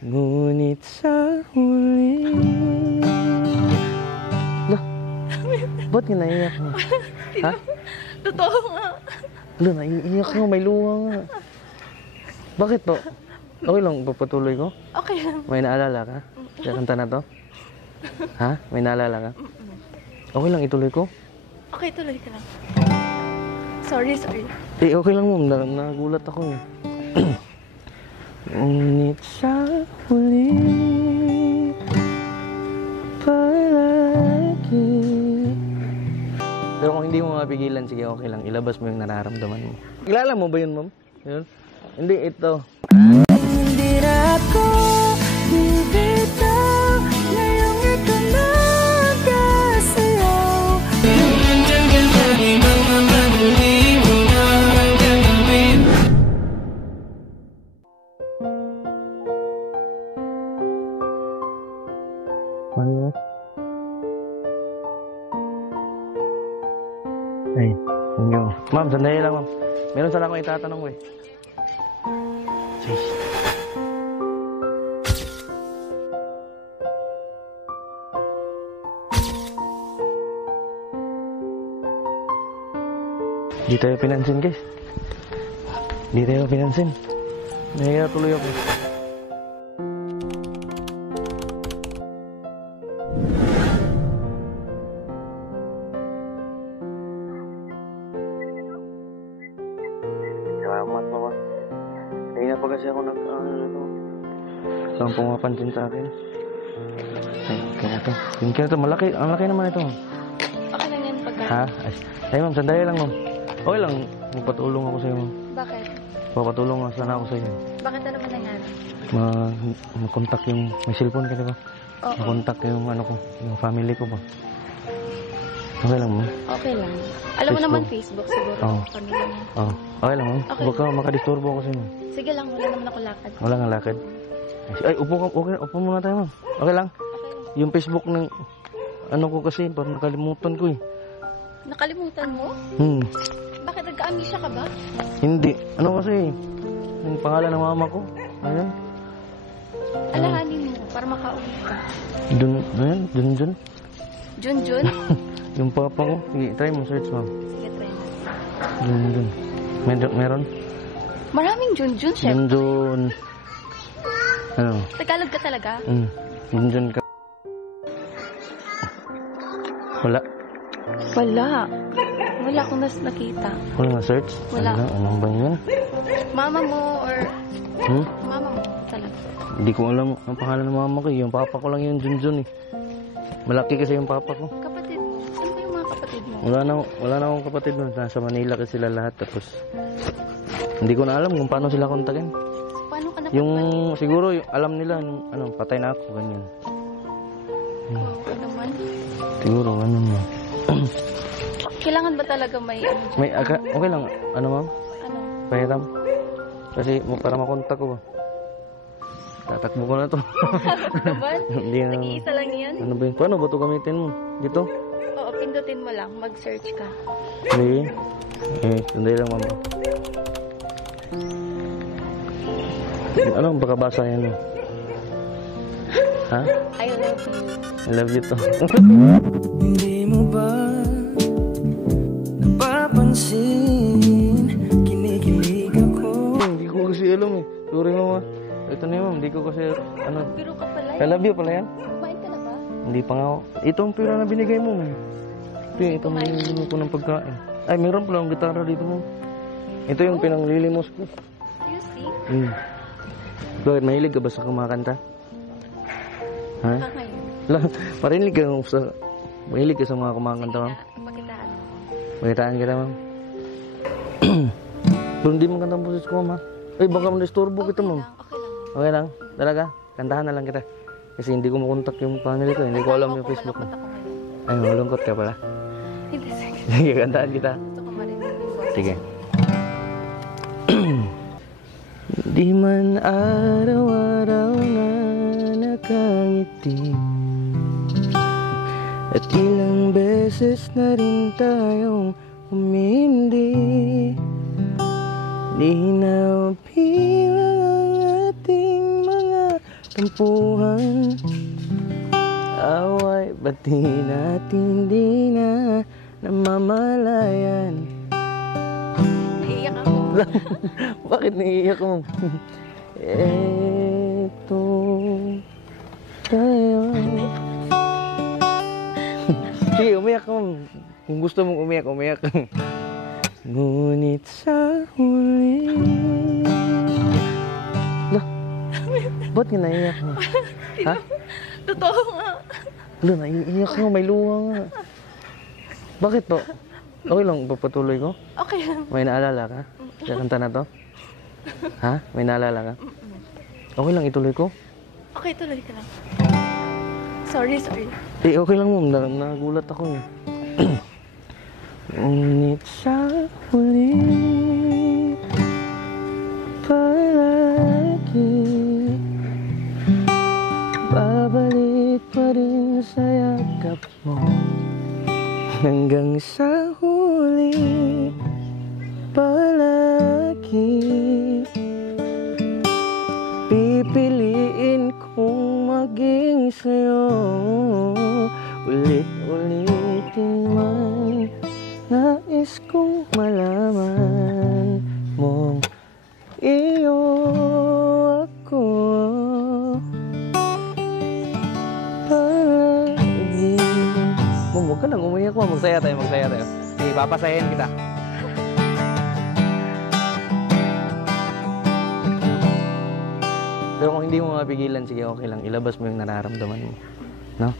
Ngunit sa huli. Lah, ba't nga naiyak mo? Ha? Totoo nga. Lah, naiiyak mo, may luha nga. Bakit po? Okay lang, papatuloy ko? Okay lang. May naalala ka? Sa kanta na to? Ha? May naalala ka? Okay lang, ituloy ko? Okay, tuloy ka lang. Sorry. Eh, okay lang mo. Nagulat ako eh. Ngunit sa huli, palagi. Pero kung hindi mo mapigilan, sige, okay lang. Ilabas mo yung nararamdaman mo. Kilala mo ba yun, ma'am? Yun? Hindi, ito. Hindi na ako bibitaw, ngayong ito nagkasayaw. Ano? Ay, thank you. Ma'am, sandali lang, ma'am. Meron sana akong itatanong ko eh. Jeez. Di tayo pinansin, guys. Di tayo pinansin. Nahiya tuloy ako. Salamat naman. Kanina pa kasi ako saan pumapansin sa akin. Ay, kaya to. Yung kaya to, malaki. Ang laki naman ito. Okay lang yan pagka. Ha? Ay, ma'am, sandali lang, ma'am. Okay lang. Magpatulong ako sa'yo, ma'am. Bakit? Papatulong nga sana ako sa'yo. Bakit na naman nangyari? Makontak yung... May cellphone ka, diba? Oo. Makontak yung ano ko, yung family ko ba? Okay lang, ma'am? Okay lang. Alam mo naman Facebook siguro. Oo. Pamilya niya. Oo. Okay lang, ma'am. Okay. Baka makadisturbo ako sa'yo, ma'am. Sige lang, wala naman ako lakad. Wala nga lakad. Ay, upo ka. Okay, upo muna tayo, ma'am. Okay lang? Okay lang. Yung Facebook ng... Ano ko kasi, parang nakalimutan ko eh. Nakalimutan mo? Bakit nagka-amnesia ka ba? Hindi. Ano kasi, yung pangalan ng mama ko. Ayun. Alahanin mo para makauwi ka. Ayun, Junjun. Junjun? Yung papa ko. Sige, try mo, search, ma'am. Sige, try mo. Junjun. Meron? Maraming Junjun, chef. Junjun. Ano? Tagalog ka talaga? Junjun ka. Wala. Wala akong nakita. Wala nga search? Wala. Ano ba yun? Mama mo or... Mama mo talaga. Hindi ko alam ang pangalan ng mama ko. Yung papa ko lang yung Junjun eh. Malaki kasi yung papa ko. Kapatid mo? Saan ba yung mga kapatid mo? Wala na akong kapatid nun. Nasa Manila kasi sila lahat. Tapos, hindi ko na alam kung paano sila kontakin. Paano ka napagpapalala? Yung, siguro, yung alam nila, ano, patay na ako, ganyan. Oo naman. Siguro, ganun mo. Kailangan ba talaga may ano dyan? May, okay lang. Ano, ma'am? Ano? Pahiram. Kasi, para makontak ko ba? Tatakbo ko na to. Naman? Hindi na. Nag-iisa lang yan? Ano ba yun? Paano ba ito gamitin mo? Dito? Oo, pindutin mo lang. Mag-search ka. Hindi. Sandali lang, mama. Ano? Baka basa yan mo. Ha? I love you. I love you to. Hindi mo ba napapansin? Kinikilig ako. Hindi ko kasi alam eh. Sorry, mama. Ito na yun, ma'am. Hindi ko kasi, ano. Biro ka pala I love you pala yan. Kumain ka na ba? Hindi pa nga ako. Ito ang pera na binigay mo, ma'am. Ito ang binigay ko ng pagkain. Ay, meron pala ang gitara dito, ma'am. Ito yung pinanglilimos ko. Seriously? Bakit, mahilig ka ba sa kumakanta? Ha? Ngayon. Marinig ka sa... Mahilig ka sa mga kumakanta, ma'am? Pakitaan mo. Pakitaan kita, ma'am. Pero hindi mo kanta ang boses ko, ma'am. Ay, baka ma-disturbo kita, ma'am. Okay lang? Talaga? Kantahan na lang kita. Kasi hindi ko makontak yung family ko. Hindi ko alam yung Facebook mo. Ay, malungkot ka pala. Hindi, sige. Sige, kantahan kita. Gusto ko marinig yung boses. Sige. Di man araw-araw na nakangiti, at ilang beses na rin tayong umindi. Di na mapilang ang ating mga tampuhan. Away, ba't di natin di na namamalayan? Naiiyak ako. Bakit naiiyak mo? Eto tayo. Sige, umiyak ka. Kung gusto mong umiyak, umiyak. Ngunit sa huli. Lah, ba't nga naiiyak mo? Ha? Totoo nga. Lah, naiiyak ka. May luha nga. Bakit po? Okay lang, papatuloy ko? Okay lang. May naalala ka? Sa kanta na to? Ha? May naalala ka? Okay lang, ituloy ko? Okay, tuloy ka lang. Sorry. Eh, okay lang ma'am. Nagulat ako eh. Ngunit sa huli, palagi babalik pa rin sa yakap mo. Hanggang sa huli, palagi pipiliin kong maging sa'yo. Ulit-ulitin man, nais kong malaman mong iyo ako palagi. Huwag ka nang umiyak mo. Magsaya tayo. Sige, papasayahin kita. Pero kung hindi mo mapigilan, sige, okay lang. Ilabas mo yung nararamdaman mo. No?